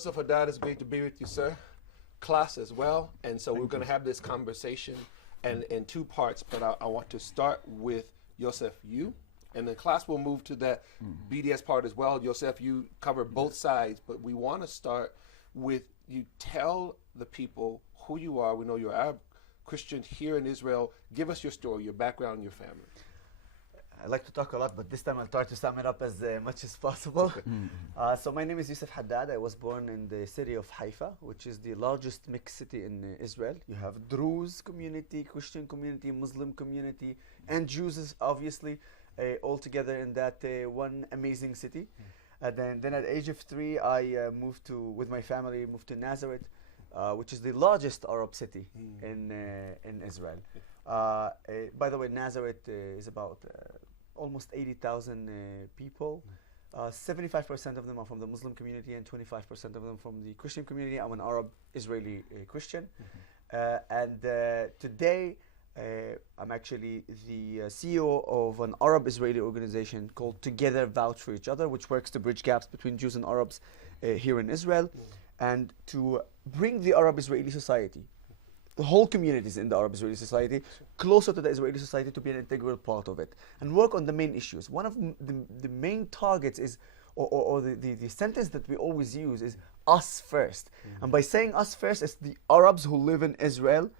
Yoseph Haddad, it's great to be with you, sir. Klaas as well. And so we're going to have this conversation in two parts, but I want to start with Yoseph, you. And then Klaas will move to that BDS part as well. Yoseph, you cover both sides, but we want to start with you tell the people who you are. We know you're Arab Christian here in Israel. Give us your story, your background, your family. I like to talk a lot, but this time I'll try to sum it up as much as possible. So my name is Yoseph Haddad. I was born in the city of Haifa, which is the largest mixed city in Israel. You have Druze community, Christian community, Muslim community, and Jews, obviously, all together in that one amazing city. And then at the age of 3, I with my family, moved to Nazareth, which is the largest Arab city in Israel. By the way, Nazareth is about almost 80,000 people. 75% of them are from the Muslim community and 25% of them from the Christian community. I'm an Arab Israeli Christian. And today, I'm actually the CEO of an Arab Israeli organization called Together Vouch for Each Other, which works to bridge gaps between Jews and Arabs here in Israel, and to bring the Arab Israeli society, the whole communities in the Arab Israeli society, closer to the Israeli society to be an integral part of it, and work on the main issues. One of the main targets is, or the sentence that we always use is us first. And by saying us first, it's the Arabs who live in Israel.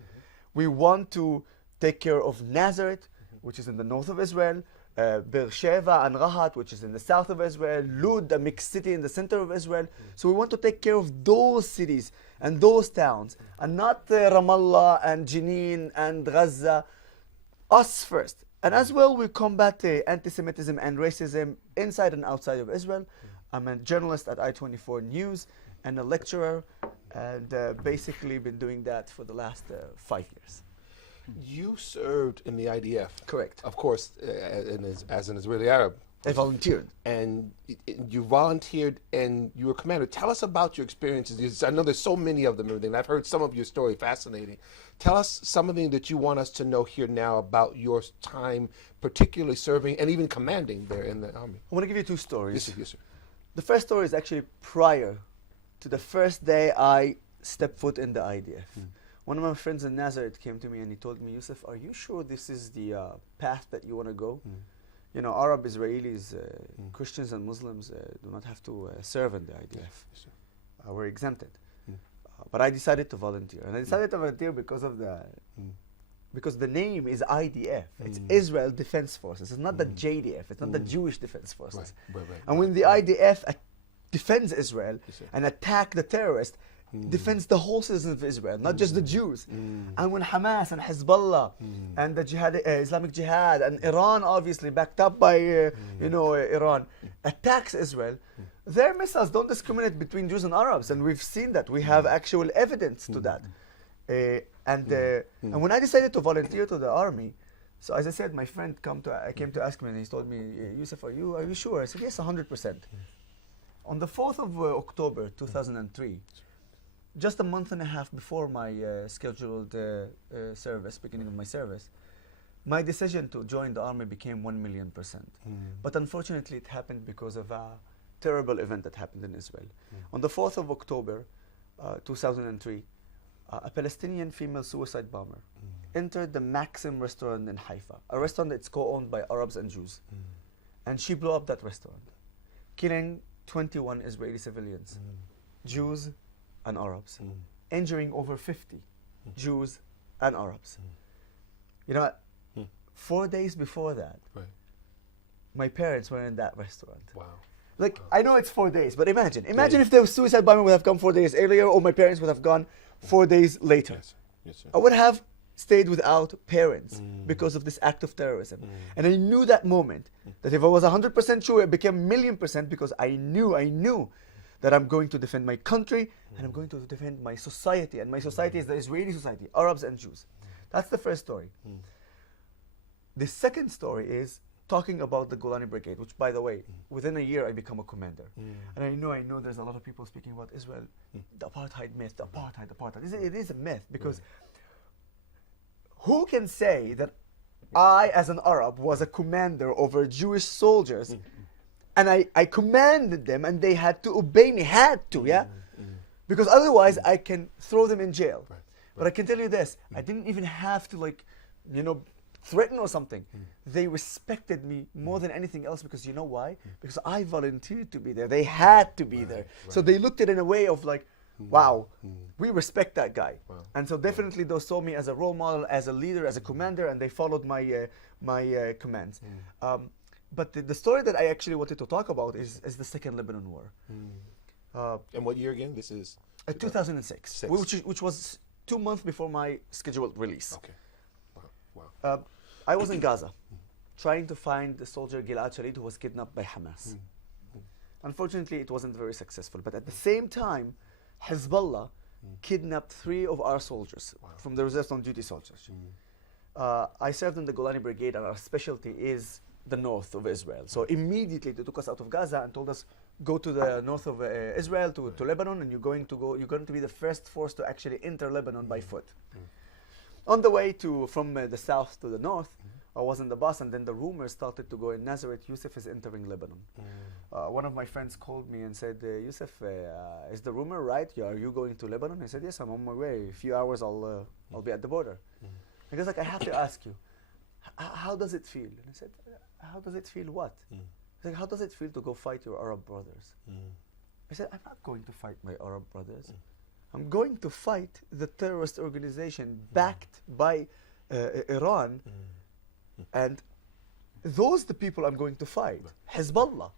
We want to take care of Nazareth, which is in the north of Israel, Beersheba and Rahat, which is in the south of Israel, Lud, a mixed city in the center of Israel. So we want to take care of those cities and those towns, and not Ramallah and Jenin and Gaza. Us first. And as well, we combat anti-Semitism and racism inside and outside of Israel. I'm a journalist at I-24 News and a lecturer, and basically been doing that for the last 5 years. You served in the IDF. Correct. Of course, as an Israeli Arab. I volunteered. And you volunteered and you were commander. Tell us about your experiences. I know there's so many of them and everything. I've heard some of your story, fascinating. Tell us something that you want us to know here now about your time, particularly serving and even commanding there in the army. I want to give you 2 stories. Yes, sir. Yes, sir. The first story is actually prior to the first day I stepped foot in the IDF. One of my friends in Nazareth came to me and he told me, Yusuf, are you sure this is the path that you want to go? You know, Arab Israelis, Christians and Muslims do not have to serve in the IDF. Yes, We're exempted. But I decided to volunteer. And I decided to volunteer because of because the name is IDF. It's Israel Defense Forces. It's not the JDF. It's not the Jewish Defense Forces. Right. And when the IDF defends Israel and attack the terrorists, defends the whole citizens of Israel, not just the Jews. And when Hamas and Hezbollah and the Islamic Jihad and Iran, obviously backed up by Iran, attacks Israel, their missiles don't discriminate between Jews and Arabs, and we've seen that. We have actual evidence to that. And when I decided to volunteer to the army, so as I said, my friend came to ask me, and he told me, Yusuf, are you sure? I said, yes, 100%. On the 4th of October 2003, just a month and a half before my scheduled beginning of my service, my decision to join the army became 1,000,000%. But unfortunately, it happened because of a terrible event that happened in Israel. On the 4th of October 2003, a Palestinian female suicide bomber entered the Maxim restaurant in Haifa, a restaurant that's co-owned by Arabs and Jews. And she blew up that restaurant, killing 21 Israeli civilians, Jews and Arabs, injuring over 50 Jews and Arabs. You know what? 4 days before that, my parents were in that restaurant. Wow. Like, I know it's 4 days, but imagine if the suicide bomber would have come 4 days earlier, or my parents would have gone 4 days later. Yes, sir. I would have stayed without parents because of this act of terrorism. And I knew that moment, that if I was 100% sure, it became 1,000,000% because I knew that I'm going to defend my country and I'm going to defend my society. And my society is the Israeli society, Arabs and Jews. That's the first story. The second story is talking about the Golani Brigade, which, by the way, within a year I become a commander. And I know there's a lot of people speaking about Israel, the apartheid myth, the apartheid. It is a myth, because who can say that I, as an Arab, was a commander over Jewish soldiers, and I commanded them and they had to obey me, Because otherwise I can throw them in jail. Right. But I can tell you this, I didn't even have to threaten or something. They respected me more than anything else because you know why? Because I volunteered to be there. They had to be there. So they looked at it in a way of like, wow, we respect that guy. Wow. And so definitely they saw me as a role model, as a leader, as a commander, and they followed my commands. But the story that I actually wanted to talk about is the Second Lebanon War. And what year again? This is 2006, which was 2 months before my scheduled release. Okay. Wow. I was in Gaza, trying to find the soldier Gilad Shalit who was kidnapped by Hamas. Unfortunately, it wasn't very successful. But at the same time, Hezbollah kidnapped 3 of our soldiers from the reserves on duty soldiers. I served in the Golani Brigade, and our specialty is the north of Israel. So immediately they took us out of Gaza and told us, go to the north of Israel, to Lebanon, and you're going to be the first force to actually enter Lebanon by foot. On the way from the south to the north, I was in the bus, and then the rumors started to go in Nazareth, Yosef is entering Lebanon. One of my friends called me and said, Yosef, is the rumor right? Are you going to Lebanon? I said, yes, I'm on my way. A few hours, I'll be at the border. He goes like, I have to ask you, how does it feel? And I said, how does it feel what? He's like, how does it feel to go fight your Arab brothers? I said, I'm not going to fight my Arab brothers. I'm going to fight the terrorist organization backed by Iran, and those the people I'm going to fight, Hezbollah.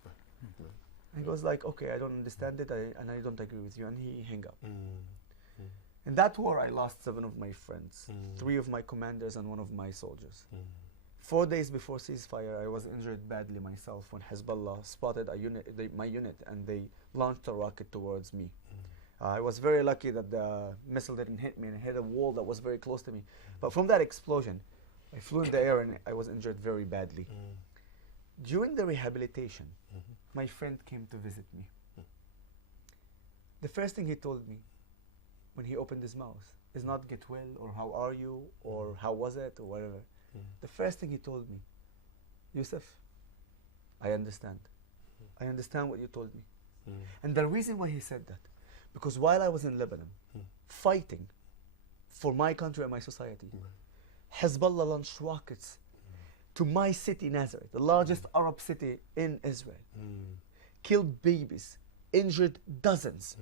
He goes like, okay, I don't understand it, and I don't agree with you, and he hung up. In that war, I lost 7 of my friends, 3 of my commanders, and 1 of my soldiers. 4 days before ceasefire, I was injured badly myself when Hezbollah spotted my unit, and they launched a rocket towards me. I was very lucky that the missile didn't hit me and it hit a wall that was very close to me. But from that explosion, I flew in the air and I was injured very badly. During the rehabilitation, my friend came to visit me. The first thing he told me when he opened his mouth is not get well or how are you or how was it or whatever. The first thing he told me, Yosef, I understand. I understand what you told me. And the reason why he said that, because while I was in Lebanon, fighting for my country and my society, Hezbollah launched rockets to my city, Nazareth, the largest Arab city in Israel, killed babies, injured dozens.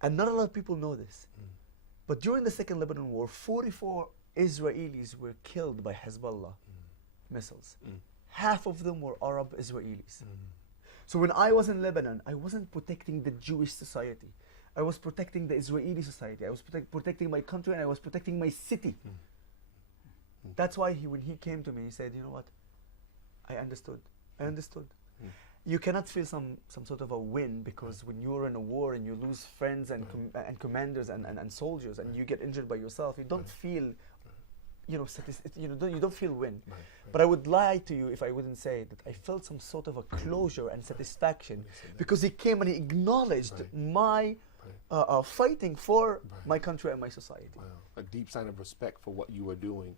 And not a lot of people know this. But during the Second Lebanon War, 44 Israelis were killed by Hezbollah missiles. Half of them were Arab Israelis. So when I was in Lebanon, I wasn't protecting the Jewish society. I was protecting the Israeli society. I was protecting my country, and I was protecting my city. That's why when he came to me, he said, you know what? I understood. I understood. You cannot feel some sort of a win, because when you're in a war and you lose friends and commanders and soldiers, and you get injured by yourself, you don't feel, you don't feel win. But I would lie to you if I wouldn't say that I felt some sort of a closure and satisfaction, because he came and he acknowledged my fighting for my country and my society. Wow. A deep sign of respect for what you were doing.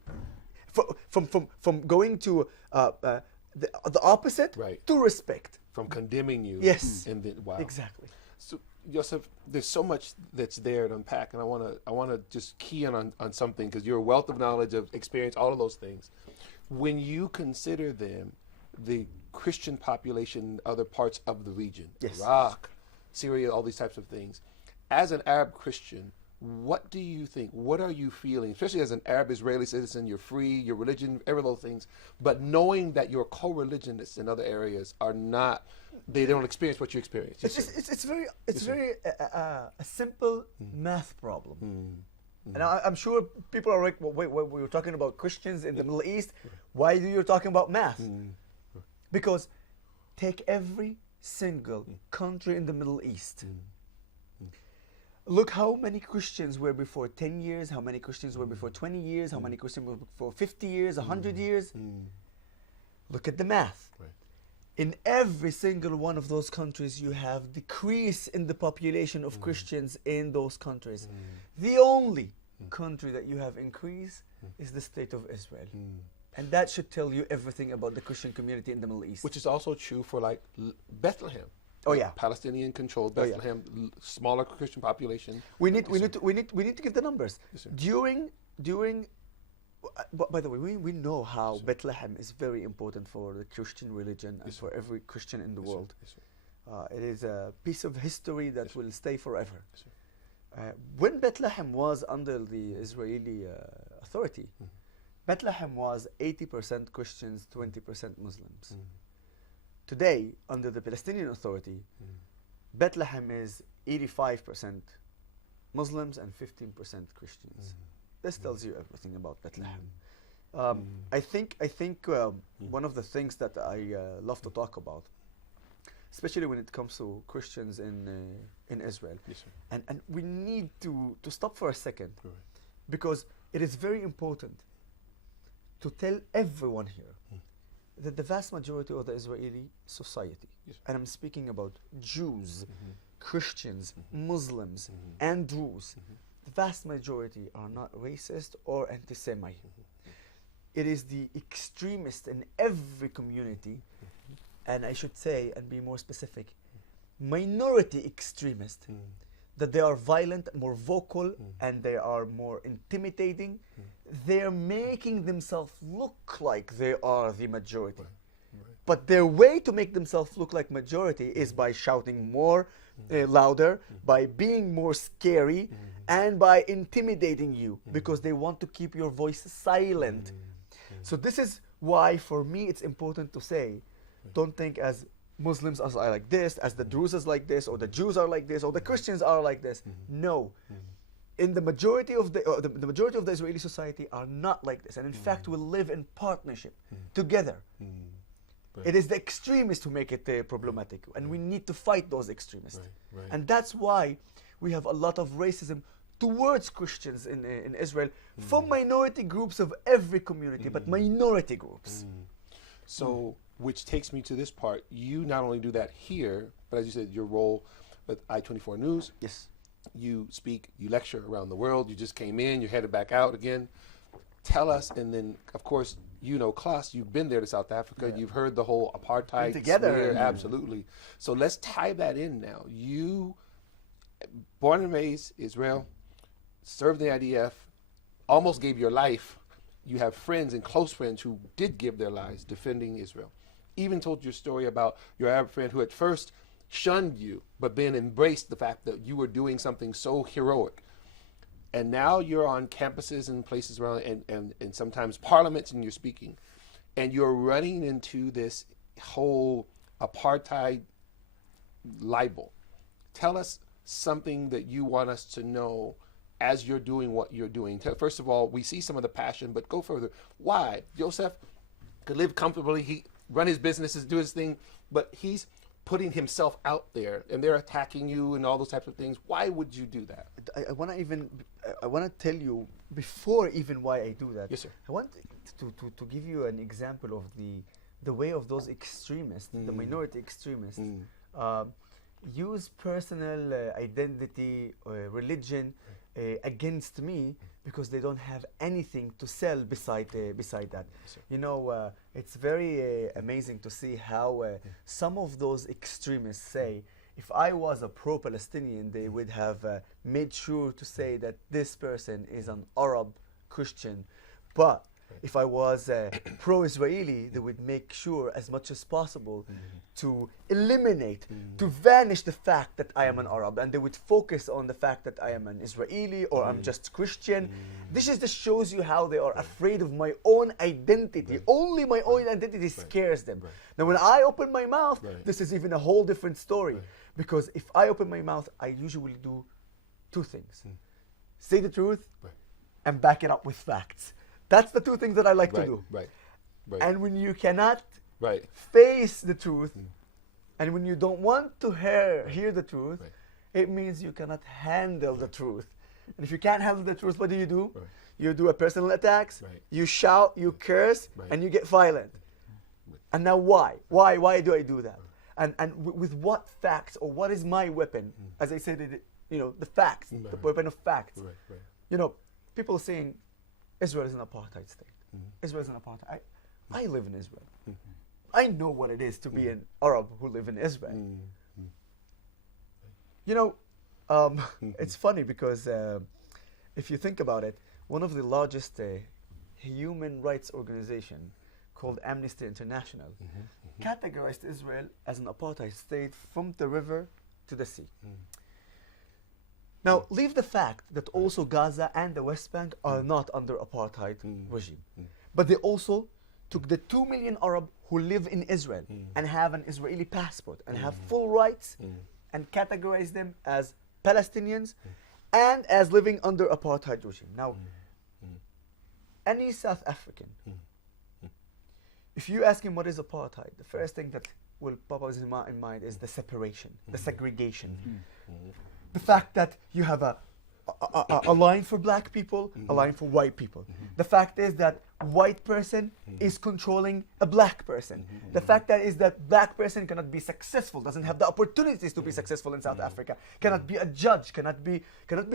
From going to the opposite to respect. From condemning you. Yes. And then, wow. Exactly. So, Yosef, there's so much that's there to unpack, and I want to just key in on something, because you're a wealth of knowledge, of experience, all of those things. When you consider them, the Christian population in other parts of the region, Iraq, Syria, all these types of things, as an Arab Christian, what do you think? What are you feeling? Especially as an Arab Israeli citizen, you're free, your religion, every those things, but knowing that your co-religionists in other areas are not, they don't experience what you experience. It's very a simple math problem. And I'm sure people are like, well, wait, we were talking about Christians in the Middle East. Why do you talking about math? Because take every single country in the Middle East. Look how many Christians were before 10 years, how many Christians were before 20 years, how many Christians were before 50 years, 100 years. Look at the math. In every single one of those countries, you have decrease in the population of Christians in those countries. The only country that you have increase is the state of Israel. And that should tell you everything about the Christian community in the Middle East. Which is also true for like Bethlehem. Oh yeah. Palestinian controlled Bethlehem, smaller Christian population. We need to give the numbers. Yes, sir. During by the way, we know how Bethlehem is very important for the Christian religion and for every Christian in the world. Yes, sir. It is a piece of history that will stay forever. When Bethlehem was under the Israeli authority, Bethlehem was 80% Christians, 20% Muslims. Today, under the Palestinian Authority, Bethlehem is 85% Muslims and 15% Christians. This tells you everything about Bethlehem. I think one of the things that I love to talk about, especially when it comes to Christians in Israel, and we need to stop for a second, because it is very important to tell everyone here that the vast majority of the Israeli society, and I'm speaking about Jews, Christians, Muslims, and Druze, the vast majority are not racist or anti-Semite. It is the extremists in every community, and I should say, and be more specific, minority extremists, that they are violent, more vocal, and they are more intimidating. They're making themselves look like they are the majority. But their way to make themselves look like majority is by shouting more louder, by being more scary, and by intimidating you, because they want to keep your voice silent. So this is why, for me, it's important to say, don't think as Muslims are like this, as the Druze is like this, or the Jews are like this, or the Christians are like this. No. In the majority of the majority of the Israeli society are not like this, and in fact will live in partnership together. It is the extremists who make it problematic, and we need to fight those extremists. And that's why we have a lot of racism towards Christians in Israel from minority groups of every community, but minority groups. So, which takes me to this part. You not only do that here, but as you said, your role with I-24 News. Yes. You speak, you lecture around the world. You just came in, you're headed back out again. Tell us, and then, of course, you know, Klaas, you've been there to South Africa. You've heard the whole apartheid together. smear, absolutely. So let's tie that in now. You, born and raised Israel, served in the IDF, almost gave your life. You have friends and close friends who did give their lives defending Israel. Even told your story about your Arab friend who at first shunned you, but then embraced the fact that you were doing something so heroic. And now you're on campuses and places around, and sometimes parliaments, and you're speaking. And you're running into this whole apartheid libel. Tell us something that you want us to know as you're doing what you're doing. First of all, we see some of the passion, but go further. Why? Joseph could live comfortably, he run his businesses, do his thing, but he's putting himself out there, and they're attacking you and all those types of things. Why would you do that? I want to tell you before even why I do that. Yes, sir. I want to give you an example of the way of those extremists, the minority extremists, use personal identity or religion against me because they don't have anything to sell beside that. You know, it's very amazing to see how some of those extremists say, if I was a pro-Palestinian, they would have made sure to say that this person is an Arab Christian. But if I was pro-Israeli, they would make sure as much as possible to eliminate, to vanish the fact that I am an Arab, and they would focus on the fact that I am an Israeli or I'm just Christian. This just shows you how they are afraid of my own identity. Only my own identity scares them. Now when I open my mouth, this is even a whole different story, because if I open my mouth, I usually do two things. Say the truth and back it up with facts. That's the two things that I like to do. And when you cannot face the truth, and when you don't want to hear the truth, it means you cannot handle the truth. And if you can't handle the truth, what do? You do a personal attacks, you shout, you curse, and you get violent. And now why? Why do I do that? And with what facts, or what is my weapon? As I said, you know, the facts, the weapon of facts. You know, people saying Israel is an apartheid state. Israel is an apartheid. I live in Israel. I know what it is to be an Arab who live in Israel. You know, it's funny because if you think about it, one of the largest human rights organization called Amnesty International categorized Israel as an apartheid state from the river to the sea. Now, leave the fact that also Gaza and the West Bank are not under apartheid regime. But they also took the 2 million Arab who live in Israel and have an Israeli passport and have full rights and categorized them as Palestinians and as living under apartheid regime. Now, any South African, if you ask him what is apartheid, the first thing that will pop up in mind is the separation, the segregation. The fact that you have a line for black people, a line for white people. The fact is that white person is controlling a black person. The fact that is that black person cannot be successful, doesn't have the opportunities to be successful in South Africa, cannot be a judge, cannot be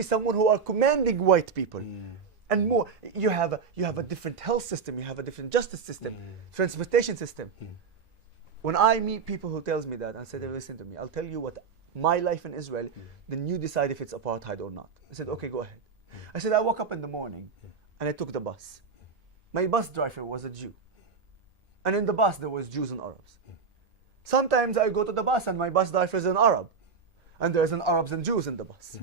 someone who are commanding white people. And more, you have a different health system, you have a different justice system, transportation system. When I meet people who tells me that and say, listen to me, I'll tell you what my life in Israel, then you decide if it's apartheid or not. I said, okay, go ahead. I said, I woke up in the morning and I took the bus. My bus driver was a Jew. And in the bus, there was Jews and Arabs. Sometimes I go to the bus and my bus driver is an Arab. And there's an Arabs and Jews in the bus.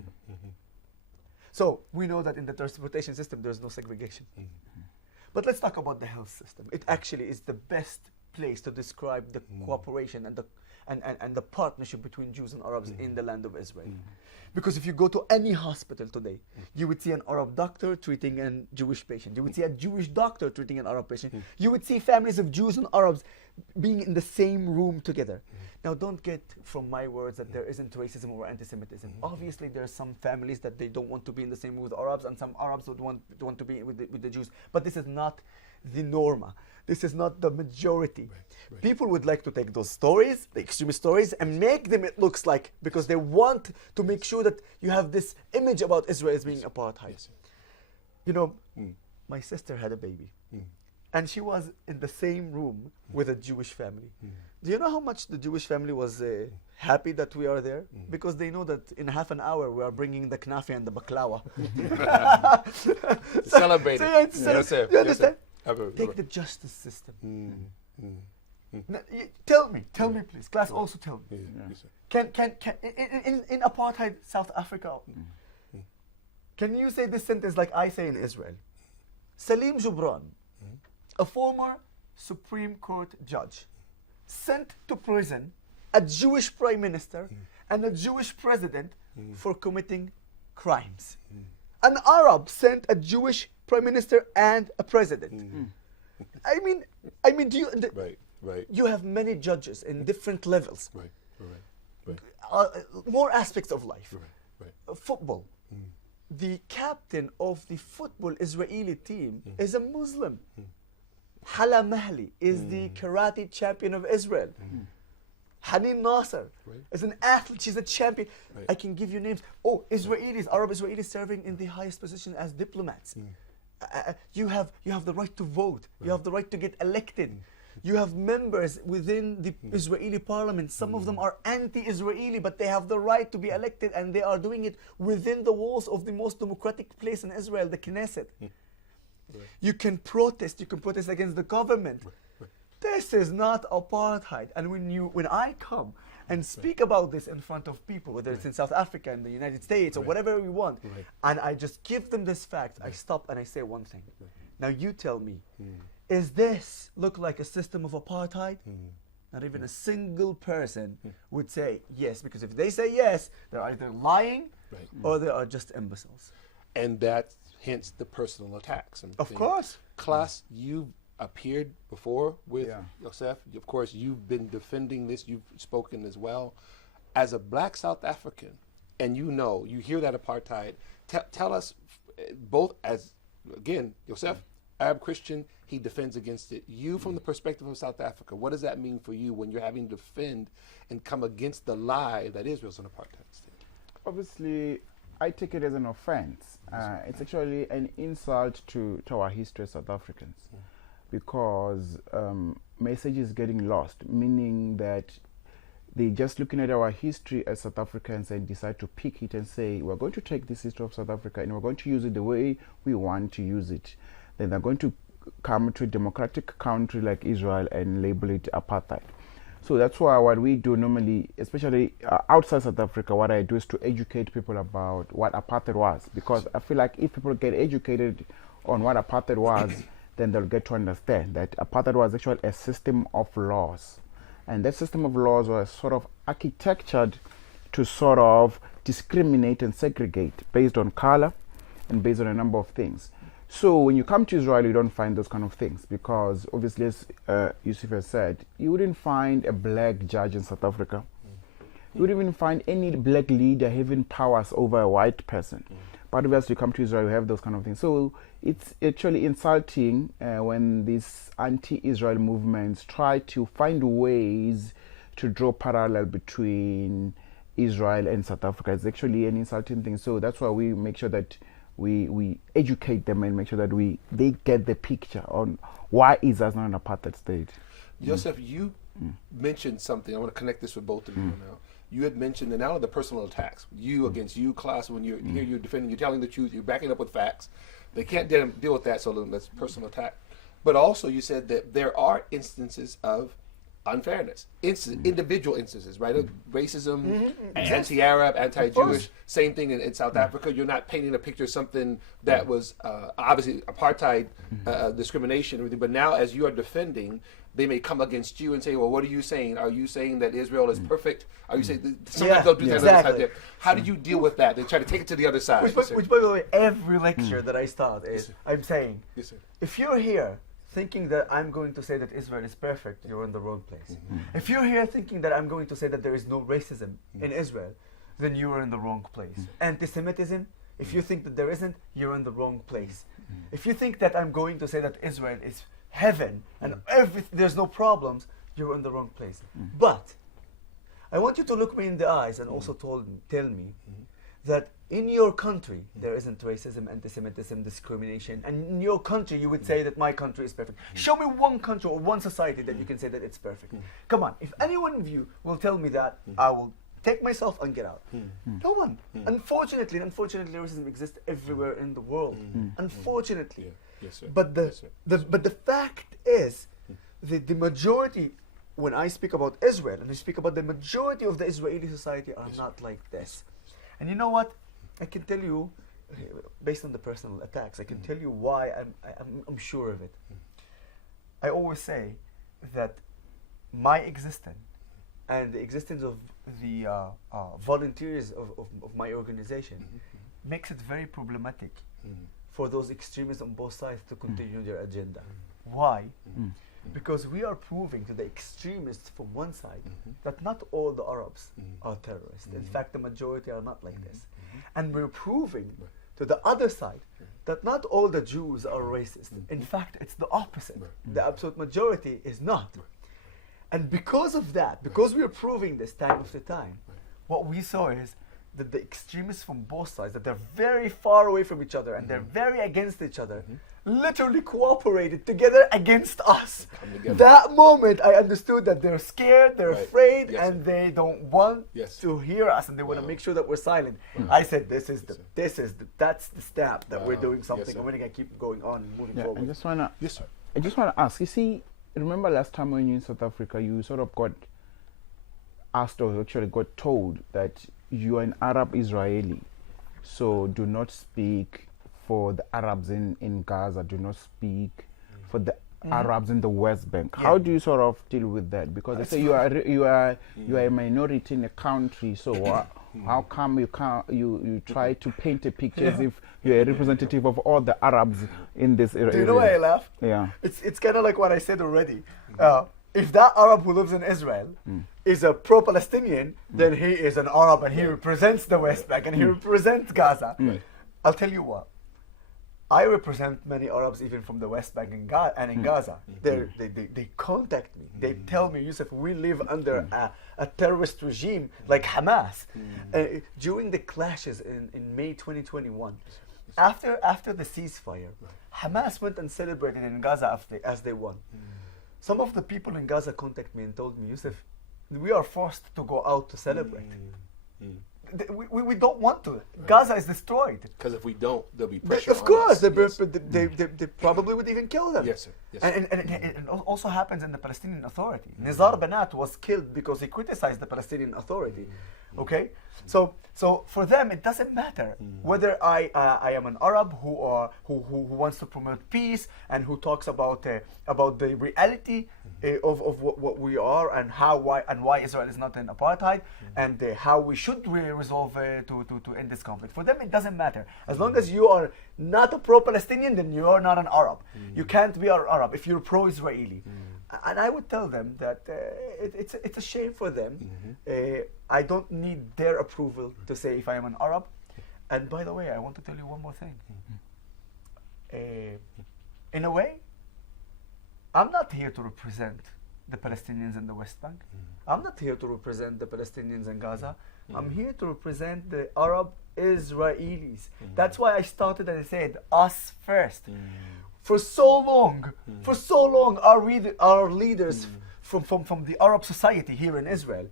So we know that in the transportation system, there's no segregation. But let's talk about the health system. It actually is the best place to describe the cooperation and the partnership between Jews and Arabs in the land of Israel. Because if you go to any hospital today, you would see an Arab doctor treating a Jewish patient. You would see a Jewish doctor treating an Arab patient. You would see families of Jews and Arabs being in the same room together. Now, don't get from my words that there isn't racism or anti-Semitism. Obviously, there are some families that they don't want to be in the same room with Arabs, and some Arabs would want to be with the Jews. But this is not the norma. This is not the majority. People would like to take those stories, the extremist stories, and make them it looks like, because they want to make sure that you have this image about Israel as being apartheid. You know, my sister had a baby, and she was in the same room with a Jewish family. Do you know how much the Jewish family was happy that we are there? Because they know that in half an hour we are bringing the knafi and the baklawa. Celebrate it. You understand? Take the justice system. Now, tell me please, class, also tell me. Can in apartheid South Africa, can you say this sentence like I say in Israel? Salim Jubran, a former Supreme Court judge, sent to prison a Jewish prime minister and a Jewish president for committing crimes. An Arab sent a Jewish prime minister and a president. I mean, do you? You have many judges in different levels. More aspects of life. Football. The captain of the football Israeli team is a Muslim. Hala Mahli is the karate champion of Israel. Hanin Nasser is an athlete. She's a champion. I can give you names. Oh, Arab Israelis serving in the highest position as diplomats. You have the right to vote. You have the right to get elected. You have members within the Israeli parliament. Some of them are anti-Israeli, but they have the right to be elected, and they are doing it within the walls of the most democratic place in Israel, the Knesset. You can protest. You can protest against the government. This is not apartheid. And when I come and speak about this in front of people, whether it's in South Africa, in the United States, or whatever we want, and I just give them this fact, I stop and I say one thing. Now you tell me, is this look like a system of apartheid? Not even a single person would say yes, because if they say yes, they're either lying or they are just imbeciles. And that's hence the personal attacks. Of course. Klaas, you've appeared before with Yoseph. Of course, you've been defending this. You've spoken as well. As a black South African, and you hear that apartheid, tell us both as, again, Yoseph, Arab Christian, he defends against it. You, from the perspective of South Africa, what does that mean for you when you're having to defend and come against the lie that Israel's an apartheid state? Obviously, I take it as an offense. It's actually an insult to our history as South Africans, because message is getting lost, meaning that they just looking at our history as South Africans and decide to pick it and say, we're going to take this history of South Africa and we're going to use it the way we want to use it. Then they're going to come to a democratic country like Israel and label it apartheid. So that's why what we do normally, especially outside South Africa, what I do is to educate people about what apartheid was. Because I feel like if people get educated on what apartheid was, then they'll get to understand that apartheid was actually a system of laws. And that system of laws was sort of architectured to sort of discriminate and segregate based on color and based on a number of things. So when you come to Israel, you don't find those kind of things because obviously, as Yusuf has said, you wouldn't find a black judge in South Africa. You wouldn't even find any black leader having powers over a white person. But obviously, you come to Israel, you have those kind of things. So it's actually insulting when these anti-Israel movements try to find ways to draw parallel between Israel and South Africa. It's actually an insulting thing. So that's why we make sure that we educate them and make sure that they get the picture on why Israel is not an apartheid state. Yoseph, you mentioned something. I want to connect this with both of you now. You had mentioned that now the personal attacks, you against you, Klaas, when you're here, you're defending, you're telling the truth, you're backing up with facts. They can't deal with that, so that's personal attack. But also you said that there are instances of unfairness, individual instances, right? Of racism, anti-Arab, anti-Jewish, same thing in South Africa. You're not painting a picture of something that was obviously apartheid discrimination, everything. But now as you are defending, they may come against you and say, well, what are you saying? Are you saying that Israel is perfect? Are you saying, sometimes they'll do that on the other side. How do you deal with that? They try to take it to the other side. Which by the way, every lecture that I start is, I'm saying, if you're here thinking that I'm going to say that Israel is perfect, you're in the wrong place. If you're here thinking that I'm going to say that there is no racism in Israel, then you are in the wrong place. Anti-Semitism, if you think that there isn't, you're in the wrong place. If you think that I'm going to say that Israel is heaven and there's no problems, you're in the wrong place. But I want you to look me in the eyes and also tell me that in your country there isn't racism, anti-Semitism, discrimination, and in your country you would say that my country is perfect. Show me one country or one society that you can say that it's perfect. Come on, if any one of you will tell me that, I will take myself and get out. No one. Unfortunately, racism exists everywhere in the world. Unfortunately. But the fact is that the majority, when I speak about Israel and I speak about the majority of the Israeli society, are not like this. And you know what? I can tell you, based on the personal attacks, I can tell you why I'm sure of it. I always say that my existence and the existence of the volunteers of my organization makes it very problematic for those extremists on both sides to continue their agenda. Why? Because we are proving to the extremists from one side that not all the Arabs are terrorists. In fact, the majority are not like this. And we're proving to the other side that not all the Jews are racist. In fact, it's the opposite. The absolute majority is not. And because of that, because we are proving this time after time, what we saw is that the extremists from both sides, that they're very far away from each other and they're very against each other, literally cooperated together against us. That moment I understood that they're scared, they're afraid, and they don't want to hear us, and they want to make sure that we're silent. I said, that's the step that we're doing something, and we're gonna keep going on and moving forward. I just wanna ask, you see, remember last time when you were in South Africa, you sort of got asked or actually got told that you are an Arab Israeli, so do not speak for the Arabs in Gaza, do not speak for the Arabs in the West Bank. How do you sort of deal with that? Because they say you are a minority in a country, so how come you try to paint a picture as if you're a representative of all the Arabs in this area? Do you know why I laugh? Yeah. It's kind of like what I said already. If that Arab who lives in Israel is a pro-Palestinian, then he is an Arab and he represents the West Bank and he represents Gaza. I'll tell you what. I represent many Arabs even from the West Bank and in Gaza. They contact me. They tell me, Yusuf, we live under a terrorist regime like Hamas. During the clashes in May 2021, after the ceasefire, Hamas went and celebrated in Gaza as they won. Some of the people in Gaza contacted me and told me, Yusuf, we are forced to go out to celebrate. We don't want to. Gaza is destroyed. Because if we don't, there'll be pressure. Of course, on us. they probably would even kill them. Yes, sir. Yes, sir. And it also happens in the Palestinian Authority. Nizar Banat was killed because he criticized the Palestinian Authority. Okay, so for them it doesn't matter whether I am an Arab who wants to promote peace and who talks about the reality of what we are and why Israel is not in apartheid and how we should resolve to end this conflict. For them it doesn't matter. As long as you are not a pro-Palestinian, then you are not an Arab. You can't be an Arab if you're pro-Israeli. And I would tell them that it's a shame for them. I don't need their approval to say if I am an Arab. And by the way, I want to tell you one more thing. In a way, I'm not here to represent the Palestinians in the West Bank. I'm not here to represent the Palestinians in Gaza. I'm here to represent the Arab Israelis. That's why I started and I said us first. For so long, our leaders from the Arab society here in Israel,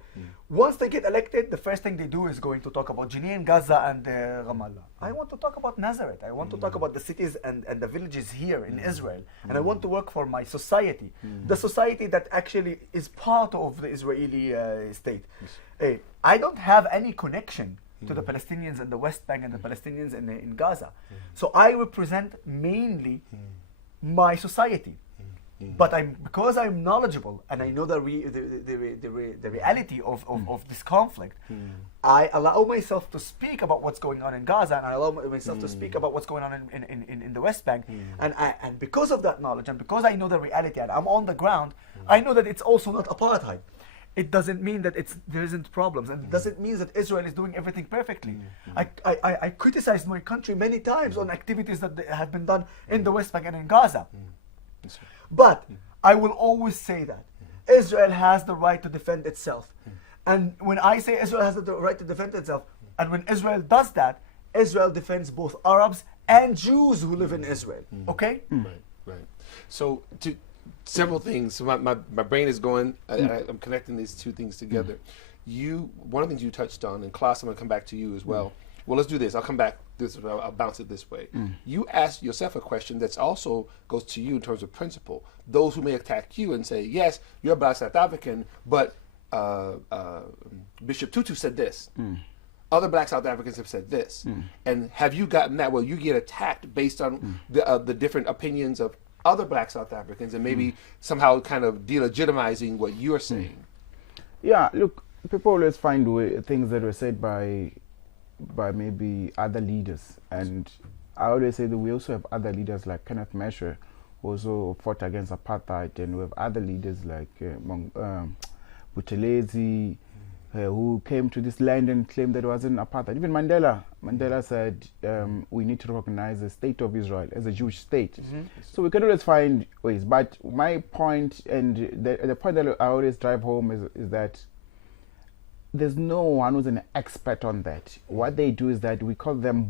once they get elected, the first thing they do is going to talk about Jenin, Gaza, and Ramallah. I want to talk about Nazareth. I want to talk about the cities and the villages here in Israel. And I want to work for my society, the society that actually is part of the Israeli state. I don't have any connection to the Palestinians in the West Bank and the Palestinians in Gaza. So I represent mainly my society. But because I'm knowledgeable and I know the reality of this conflict, I allow myself to speak about what's going on in Gaza, and I allow myself to speak about what's going on in the West Bank. And because of that knowledge, and because I know the reality, and I'm on the ground, I know that it's also not apartheid. It doesn't mean that there isn't problems, and it doesn't mean that Israel is doing everything perfectly. I criticized my country many times on activities that have been done in the West Bank and in Gaza. But I will always say that Israel has the right to defend itself. And when I say Israel has the right to defend itself, and when Israel does that, Israel defends both Arabs and Jews who live in Israel. Okay? Right. So several things. So my brain is going, I'm connecting these two things together. One of the things you touched on, and Klaas, I'm going to come back to you as well. Well, let's do this. I'll come back. I'll bounce it this way. You asked yourself a question that also goes to you in terms of principle. Those who may attack you and say, yes, you're a Black South African, but Bishop Tutu said this. Other Black South Africans have said this. And have you gotten that? Well, you get attacked based on the different opinions of other Black South Africans and maybe somehow kind of delegitimizing what you're saying. Yeah, look, people always find things that were said by maybe other leaders, and I always say that we also have other leaders like Kenneth Mesher, who also fought against apartheid, and we have other leaders like Buthelezi, who came to this land and claimed that it wasn't apartheid. Even Mandela said we need to recognize the state of Israel as a Jewish state. So we can always find ways, but my point, and the point that I always drive home is that there's no one who's an expert on that. What they do is that we call them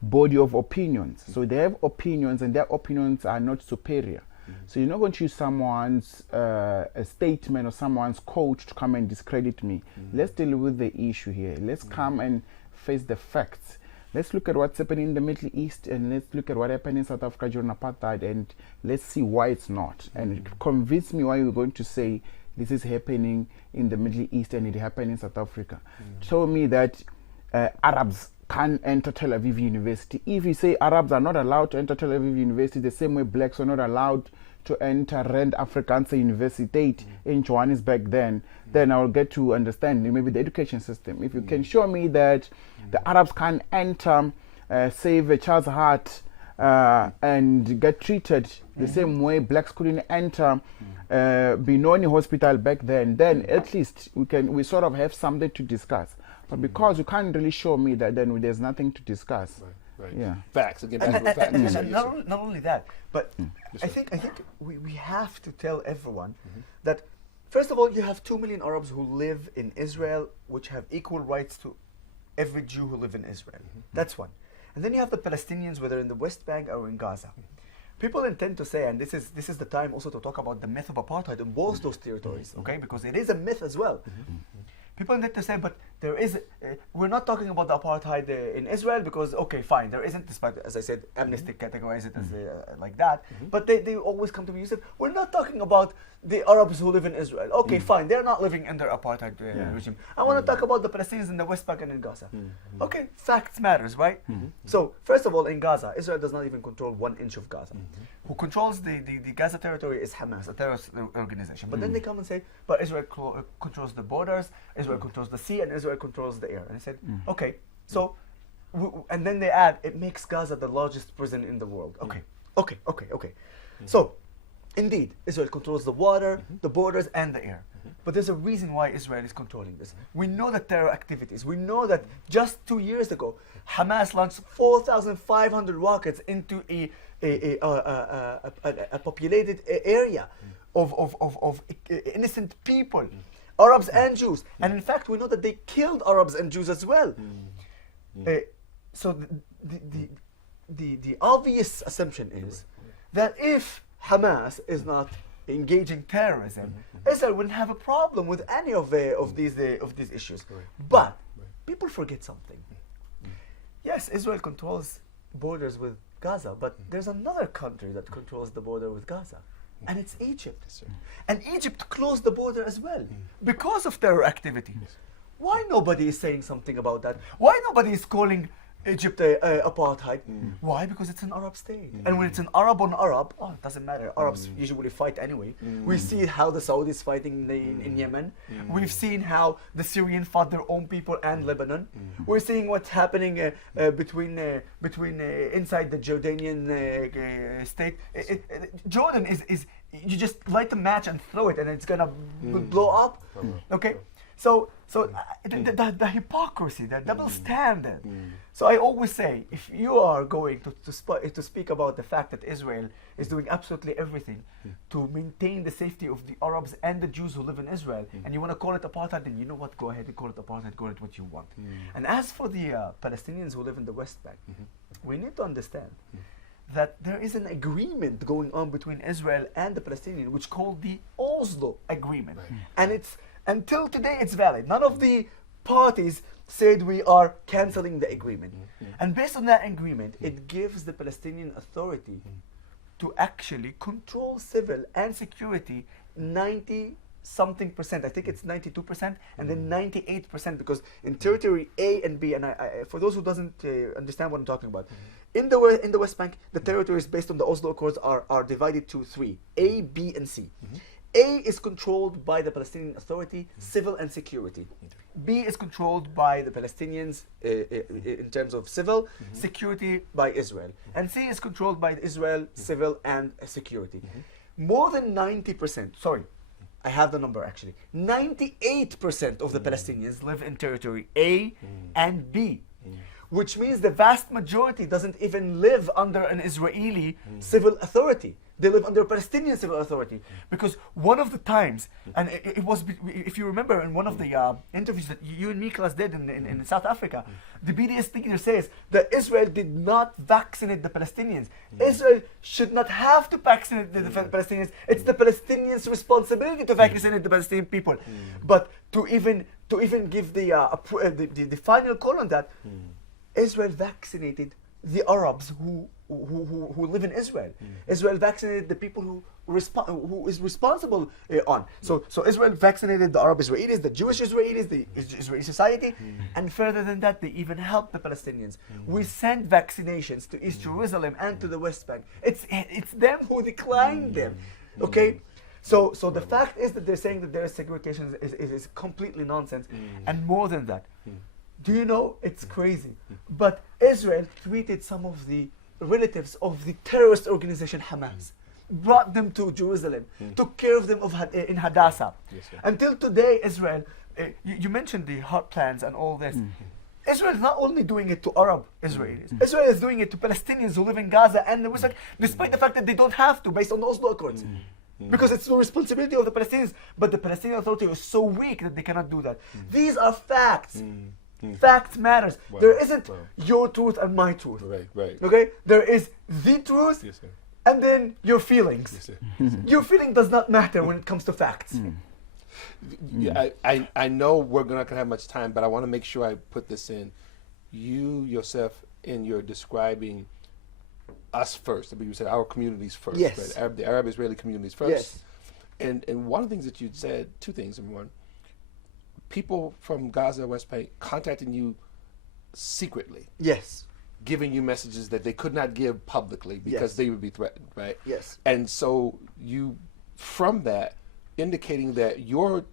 body of opinions. So they have opinions, and their opinions are not superior. So you're not going to use someone's a statement or someone's coach to come and discredit me. Let's deal with the issue here. Let's come and face the facts. Let's look at what's happening in the Middle East, and let's look at what happened in South Africa during apartheid, and let's see why it's not. And convince me why you're going to say this is happening in the Middle East and it happened in South Africa. Show me that Arabs can't enter Tel Aviv University. If you say Arabs are not allowed to enter Tel Aviv University the same way blacks are not allowed to enter Rand Afrikaanse University in Johannesburg, then I'll get to understand maybe the education system. If you can show me that the Arabs can't enter Save Charles Hart and get treated the same way blacks couldn't enter Benoni Hospital back then at least we sort of have something to discuss. But because you can't really show me that, then there's nothing to discuss. Right. Yeah. Facts. Again, back to facts. And not only that, but I think we have to tell everyone that first of all, you have 2 million Arabs who live in Israel, which have equal rights to every Jew who live in Israel. That's one. And then you have the Palestinians, whether in the West Bank or in Gaza. people intend to say, and this is the time also to talk about the myth of apartheid in both those territories, okay? Because it is a myth as well. People intend to say, but there is, we're not talking about the apartheid in Israel because, okay, fine, there isn't, despite, as I said, Amnesty categorize it as like that, but they always come to me and say, we're not talking about the Arabs who live in Israel. Okay, fine, they're not living under apartheid regime. I want to talk about the Palestinians in the West Bank and in Gaza. Okay, facts matters, right? So, first of all, in Gaza, Israel does not even control 1 inch of Gaza. Who controls the Gaza territory is Hamas, a terrorist organization. But then they come and say, but Israel controls the borders, Israel controls the sea, and Israel controls the air. And I said, okay, so, and then they add, it makes Gaza the largest prison in the world. Okay. So, indeed, Israel controls the water, the borders, and the air. But there's a reason why Israel is controlling this. We know the terror activities. We know that just 2 years ago, Hamas launched 4,500 rockets into a populated area of innocent people, Arabs and Jews. And in fact, we know that they killed Arabs and Jews as well. So the obvious assumption is that if Hamas is not engaging terrorism, Israel wouldn't have a problem with any of these issues. But people forget something. Yes, Israel controls borders with Gaza, but there's another country that controls the border with Gaza, and it's Egypt. And Egypt closed the border as well because of terror activity. Why nobody is saying something about that? Why nobody is calling Egypt apartheid? Why? Because it's an Arab state. And when it's an Arab on Arab, it doesn't matter. Arabs usually fight anyway. We see how the Saudis fighting in Yemen. We've seen how the Syrians fought their own people and Lebanon. We're seeing what's happening between inside the Jordanian state. Jordan is you just light a match and throw it and it's gonna blow up. Okay. So the hypocrisy, the double standard. So I always say, if you are going to speak about the fact that Israel is doing absolutely everything to maintain the safety of the Arabs and the Jews who live in Israel, and you want to call it apartheid, then you know what, go ahead and call it apartheid, call it what you want. And as for the Palestinians who live in the West Bank, we need to understand that there is an agreement going on between Israel and the Palestinians, which is called the Oslo Agreement. And it's until today, it's valid. None of the parties said we are canceling the agreement. And based on that agreement, it gives the Palestinian Authority to actually control civil and security 90-something%. I think it's 92% and then 98%, because in territory A and B, and I for those who doesn't understand what I'm talking about, in the West Bank, the territories based on the Oslo Accords are divided to 3, A, B, and C. A is controlled by the Palestinian Authority, civil and security. B is controlled by the Palestinians in terms of civil, security by Israel. And C is controlled by Israel, civil and security. More than 90%, sorry, I have the number actually, 98% of the Palestinians live in territory A and B. Which means the vast majority doesn't even live under an Israeli civil authority. They live under Palestinian civil authority. Because one of the times, and it was, if you remember in one of the interviews that you and Miklas did in South Africa, the BDS leader says that Israel did not vaccinate the Palestinians. Israel should not have to vaccinate the Palestinians. It's the Palestinians' responsibility to vaccinate the Palestinian people. But to even give the final call on that, Israel vaccinated the Arabs who live in Israel. Israel vaccinated the people who is responsible on. So Israel vaccinated the Arab Israelis, the Jewish Israelis, the Israeli society, and further than that, they even helped the Palestinians. We sent vaccinations to East Jerusalem and to the West Bank. It's them who declined them. Okay. So the fact is that they're saying that their segregation is completely nonsense. And more than that, do you know, it's crazy, but Israel treated some of the relatives of the terrorist organization Hamas, brought them to Jerusalem, took care of them in Hadassah. Until today, Israel, you mentioned the heart plans and all this. Israel is not only doing it to Arab Israelis, Israel is doing it to Palestinians who live in Gaza and the West Bank, despite the fact that they don't have to, based on the Oslo Accords. Because it's the responsibility of the Palestinians, but the Palestinian Authority is so weak that they cannot do that. These are facts. Facts matters. There isn't your truth and my truth. Right. Okay? There is the truth and then your feelings. Yes, sir. Your feeling does not matter when it comes to facts. Yeah, I know we're not going to have much time, but I want to make sure I put this in. You, yourself, in your describing us first. I mean, you said our communities first. Yes. Right? The Arab-Israeli communities first. Yes. And one of the things that you said, two things. Number one, people from Gaza, West Bank, contacting you secretly, Yes. giving you messages that they could not give publicly because Yes. they would be threatened, right? Yes. And so you, from that, indicating that your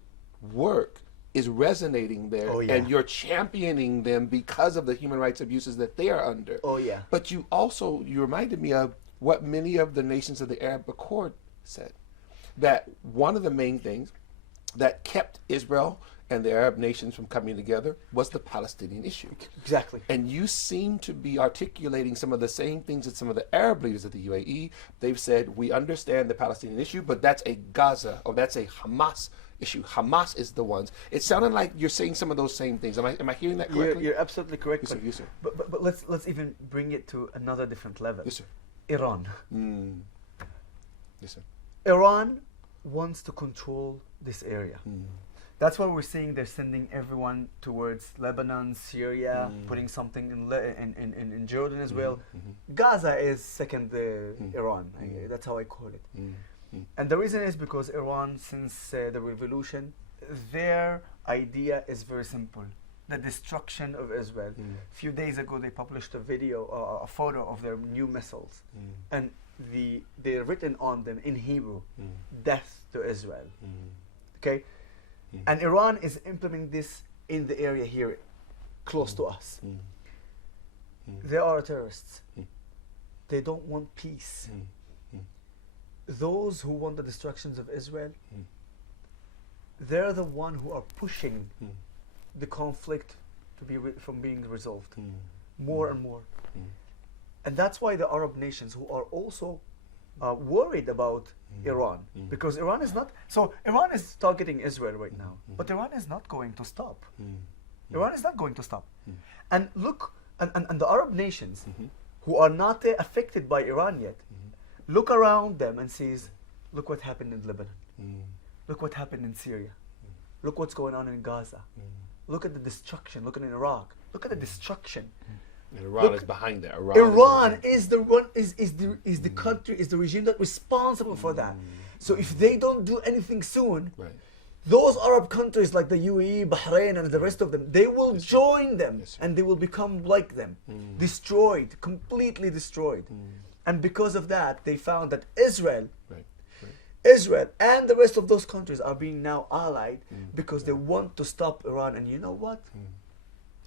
work is resonating there, Oh, yeah. and you're championing them because of the human rights abuses that they are under. Oh, yeah. But you reminded me of what many of the nations of the Arab Accord said, that one of the main things that kept Israel and the Arab nations from coming together was the Palestinian issue. Exactly. And you seem to be articulating some of the same things that some of the Arab leaders of the UAE, they've said, we understand the Palestinian issue, but that's a Gaza, or that's a Hamas issue. Hamas is the ones. It sounded like you're saying some of those same things. Am I hearing that correctly? You're absolutely correct. Yes, sir. Yes, sir. But let's even bring it to another different level. Yes, sir. Iran. Yes, sir. Iran wants to control this area. That's why we're seeing they're sending everyone towards Lebanon, Syria, putting something in Jordan as well. Gaza is second Iran. That's how I call it. And the reason is because Iran, since the revolution, their idea is very simple: the destruction of Israel. A few days ago, they published a video, a photo of their new missiles, and they're written on them in Hebrew, "Death to Israel." Okay. And Iran is implementing this in the area here, close to us. They are terrorists. They don't want peace. Those who want the destructions of Israel, they're the one who are pushing the conflict to be from being resolved more and more. And that's why the Arab nations, who are also worried about Iran, because Iran is not, so Iran is targeting Israel right now, but Iran is not going to stop. Iran is not going to stop. And look, and the Arab nations who are not affected by Iran yet, look around them and sees, look what happened in Lebanon. Look what happened in Syria. Look what's going on in Gaza. Look at the destruction. Look at Iraq. Look at the destruction. And Iran is behind that. Iran is the one, is the country, is the regime that's responsible for that. So if they don't do anything soon, those Arab countries like the UAE, Bahrain, and the rest of them, they will join them, and they will become like them, destroyed, completely destroyed. And because of that, they found that Israel and the rest of those countries are being now allied because they want to stop Iran. And you know what?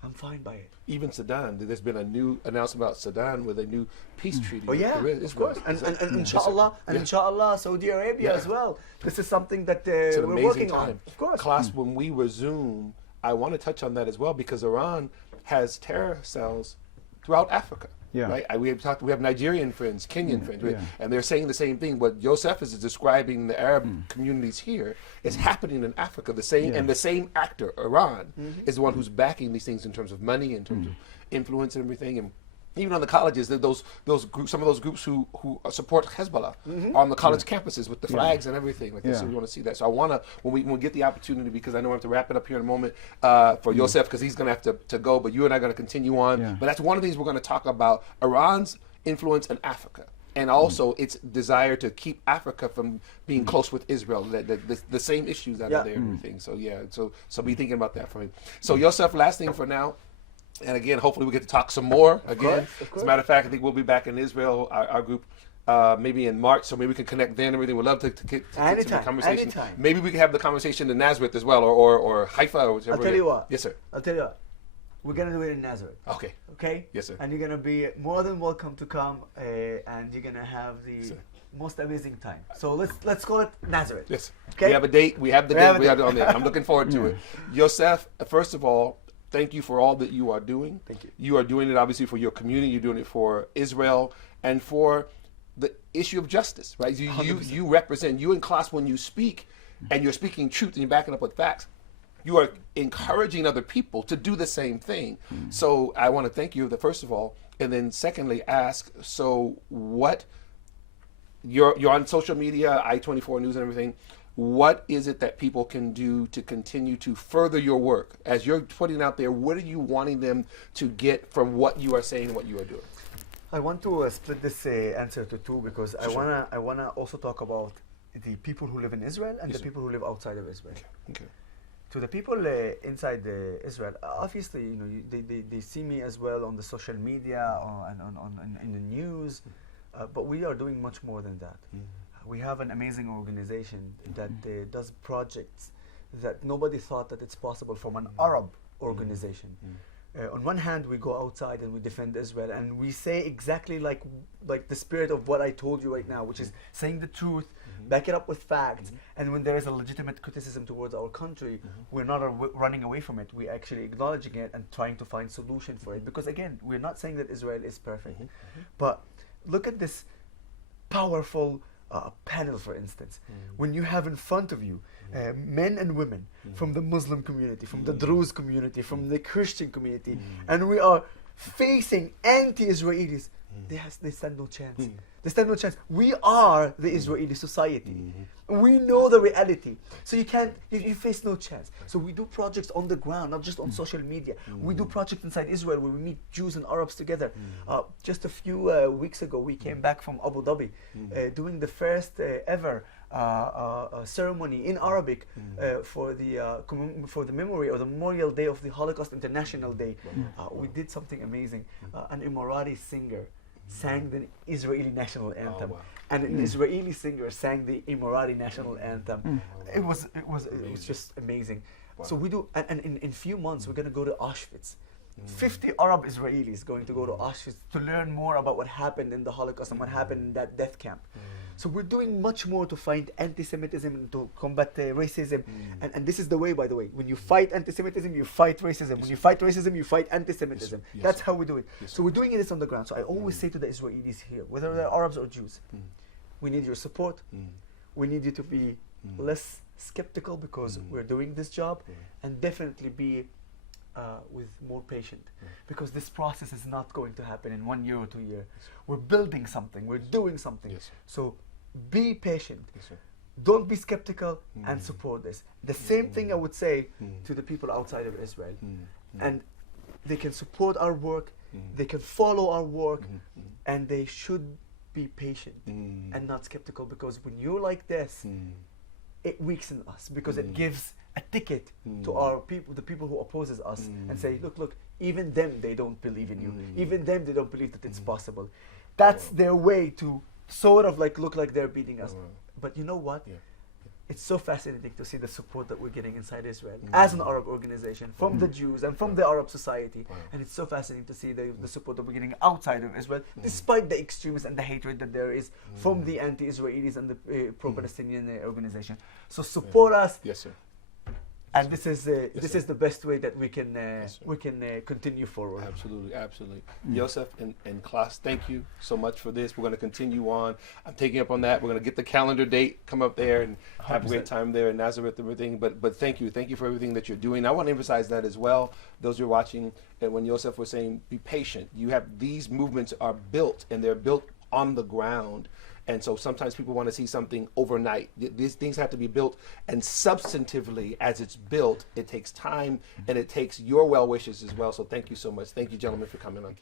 I'm fine by it. Even Sudan, there's been a new announcement about Sudan with a new peace treaty. Oh yeah, of course. And inshallah, inshallah, Saudi Arabia as well. This is something that we're working on. Of course. Klaas, when we resume, I want to touch on that as well, because Iran has terror cells throughout Africa. Yeah. Right? We have Nigerian friends, Kenyan friends, and they're saying the same thing. What Yosef is describing the Arab communities here is happening in Africa. The same and the same actor, Iran, is the one who's backing these things in terms of money, in terms of influence and everything. And even on the colleges, those groups, some of those groups who support Hezbollah on the college campuses with the flags and everything like this. So we want to see that. So I want to, when we get the opportunity, because I know I have to wrap it up here in a moment for Yosef, because he's going to have to go, but you and I are going to continue on. But that's one of the things we're going to talk about: Iran's influence in Africa, and also its desire to keep Africa from being close with Israel. The same issues that are there and everything. So so be thinking about that for me. So Yosef, last thing for now. And again, hopefully we get to talk some more again. Of course. As a matter of fact, I think we'll be back in Israel, our group, maybe in March, so maybe we can connect then and everything. We'd love to get some conversation. Anytime. Maybe we can have the conversation in Nazareth as well, or Haifa, or whichever. I'll tell you what. Yes, sir. I'll tell you what. We're going to do it in Nazareth. Okay. Okay? Yes, sir. And you're going to be more than welcome to come, and you're going to have the most amazing time. So let's call it Nazareth. Yes. Okay? We have a date. We have the date. We have it on there. I'm looking forward to it. Yosef, first of all, thank you for all that you are doing. Thank you. You are doing it obviously for your community. You're doing it for Israel and for the issue of justice, right? You represent, you in class when you speak, and you're speaking truth and you're backing up with facts. You are encouraging other people to do the same thing. So I want to thank you, first of all, and then secondly, ask, so what you're on social media, I-24 News and everything. What is it that people can do to continue to further your work? As you're putting out there, what are you wanting them to get from what you are saying and what you are doing? I want to split this answer to two, because I wanna also talk about the people who live in Israel and the people who live outside of Israel. Okay. To the people inside Israel, obviously, they see me as well on the social media or in the news, but we are doing much more than that. We have an amazing organization that does projects that nobody thought that it's possible from an Arab organization. On one hand, we go outside and we defend Israel, and we say exactly like the spirit of what I told you right now, which is saying the truth, back it up with facts, and when there is a legitimate criticism towards our country, we're not running away from it. We're actually acknowledging it and trying to find solution for it. Because again, we're not saying that Israel is perfect, but look at this powerful panel, for instance. When you have in front of you men and women from the Muslim community, from the Druze community, from the Christian community, and we are facing anti-Israelis, they stand no chance. They stand no chance. We are the Israeli society. We know the reality. So you face no chance. So we do projects on the ground, not just on social media. We do projects inside Israel where we meet Jews and Arabs together. Just a few weeks ago, we came back from Abu Dhabi, doing the first ever ceremony in Arabic for the memory or the Memorial Day of the Holocaust International Day. We did something amazing. An Emirati singer sang the Israeli national anthem, and an Israeli singer sang the Emirati national anthem. It was just amazing. So we do, and in few months we're going to go to Auschwitz. 50 Arab Israelis going to go to Auschwitz to learn more about what happened in the Holocaust and what happened in that death camp. So we're doing much more to fight anti-Semitism and to combat racism. And this is the way, by the way. When you fight anti-Semitism, you fight racism. When you fight racism, you fight anti-Semitism. That's how we do it. So we're doing this on the ground. So I always say to the Israelis here, whether they're Arabs or Jews, we need your support. We need you to be less skeptical, because we're doing this job, and definitely be with more patient, because this process is not going to happen in 1 year or 2 years. We're building something, we're doing something. So be patient, don't be skeptical, and support this. The same thing I would say to the people outside of Israel. And they can support our work, they can follow our work, and they should be patient and not skeptical, because when you're like this, it weakens us, because it gives a ticket to our people, the people who opposes us, and say, look, even them, they don't believe in you. Even them, they don't believe that it's possible. That's their way to sort of like look like they're beating us. But you know what? It's so fascinating to see the support that we're getting inside Israel as an Arab organization, from the Jews and from the Arab society. And it's so fascinating to see the support that we're getting outside of Israel, despite the extremism and the hatred that there is from the anti-Israelis and the pro-Palestinian organization. So support us. Yes, sir. And this is the best way that we can continue forward. Absolutely, absolutely. Yoseph and Klaas, thank you so much for this. We're going to continue on. I'm taking up on that. We're going to get the calendar date, come up there, and have 100%. A great time there in Nazareth and everything. But thank you for everything that you're doing. I want to emphasize that as well. Those who are watching, and when Yoseph was saying, be patient. You have these movements are built, and they're built on the ground. And so sometimes people want to see something overnight. These things have to be built, and substantively, as it's built, it takes time, and it takes your well wishes as well. So thank you so much. Thank you, gentlemen, for coming on.